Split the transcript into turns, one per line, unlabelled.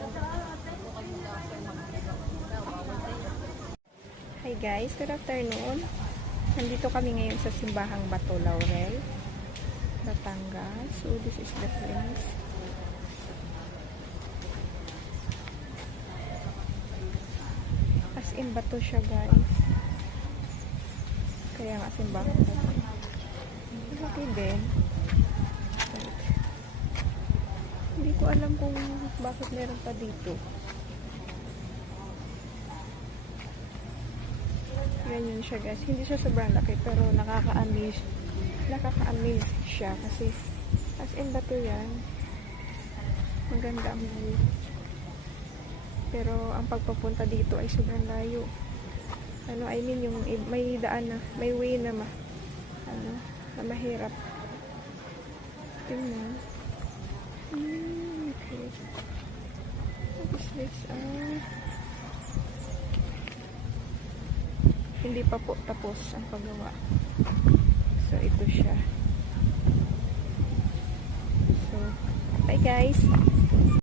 Hi guys, good afternoon. Nandito kami ngayon sa Simbahang Bato, Laurel, Batangas. So this is the place. As in bato siya guys. Kaya nga Simbahang Bato. Okay din. Ko alam kung bakit meron pa dito. Yan yun siya guys. Hindi siya sobrang laki pero nakaka-amaze. Nakaka-amaze siya kasi as in bato yan. Maganda ang view. Pero ang pagpapunta dito ay sobrang layo. Ano, I mean yung may daan na, may way na ma, ano, na mahirap. Tingnan. Hmm, okay. Is this? Ah, hindi pa po tapos ang paggawa. So, ito siya. So, bye guys!